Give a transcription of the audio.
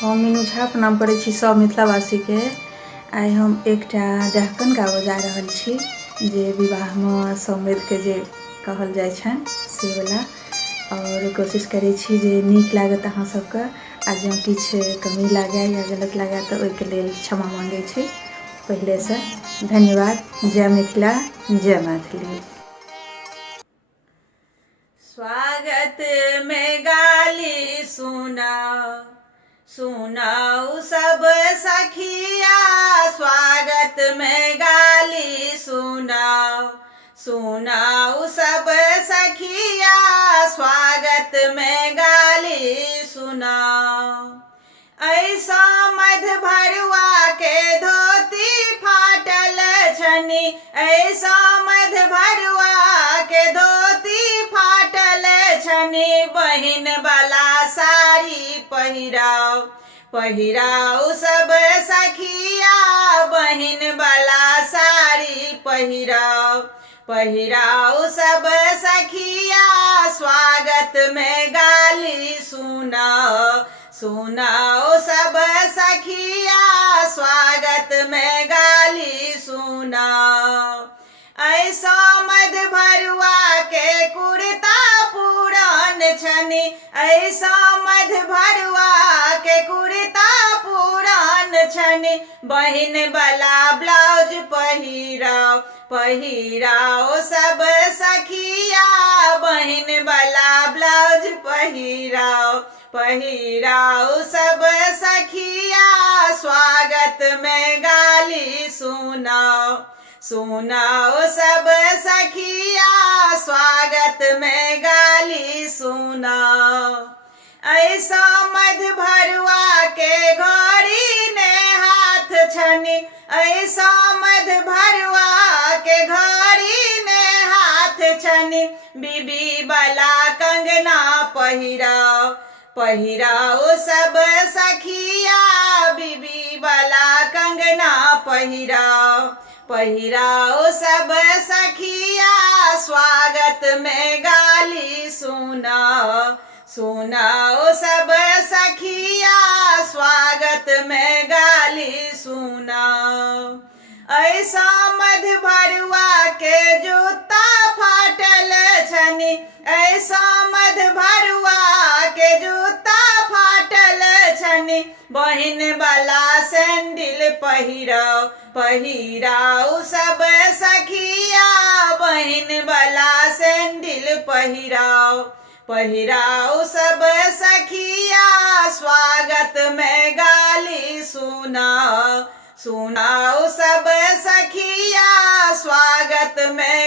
हम मीनू झा प्रणाम करै छी सब मिथिलावासी के। आइ हम एकटा डहकन गाबऽ जा रहल छी जे विवाह में सौमृद के जे कहल जाय छन से वाला, और कोशिश करै छी जे नीक लागत अहाँ सबके। आ जँ किछ कमी लागे या गलत लागे तऽ ओहिके लेल क्षमा मांगै छी पहले से। धन्यवाद। जय मिथिला, जय मैथिली। स्वागत में गाली सुनाऊ सब सखिया, स्वागत में गाली सुनाऊ सब सखिया, स्वागत में गाली सुनाऊ। ऐसा मध भरुआ के धोती फाटल छनी, ऐसा मध भरुआ के धोती फाटल छनी, बहिन वाला साड़ी पहिराऊ सब सखिया, बहिन वाला साड़ी पहिराऊ सब सखिया, स्वागत में गाली सुनाओ सब सखिया, स्वागत में गाली सुनाओ। ऐसा मध भरुआ के कुर्ता पुरान छनी, ऐसा मध भरुआ के कुर्ता पुरान छनी, बहिन वाला ब्लाउज पहिराओ सब सखिया, बहिन वाला ब्लाउज पहिराओ सब सखिया, स्वागत में गाली सुनाओ सब सखिया, स्वागत में गाली सुनाओ। ऐसा मध भरुआ के घड़ी ने हाथ छनी, ऐसा मध भरुआ के घड़ी ने हाथ छनी, बीबी वाला कंगना पहिराओ सब सखिया, बीबी वाला कंगना पहिराओ सब सखिया, स्वागत में गाली सुनाओ सब सखिया, स्वागत में गाली सुनाओ। ऐसा मध भरुआ के जूता फाटल छनी, ऐसा मध भरुआ के जूता फाटल छनी, बहिन वाला सैंडल पहिराऊ सब सखिया, बहिन वाला सैंडल पहिराऊ सब सखिया, स्वागत में गाली सुनाओ सब सखिया, स्वागत में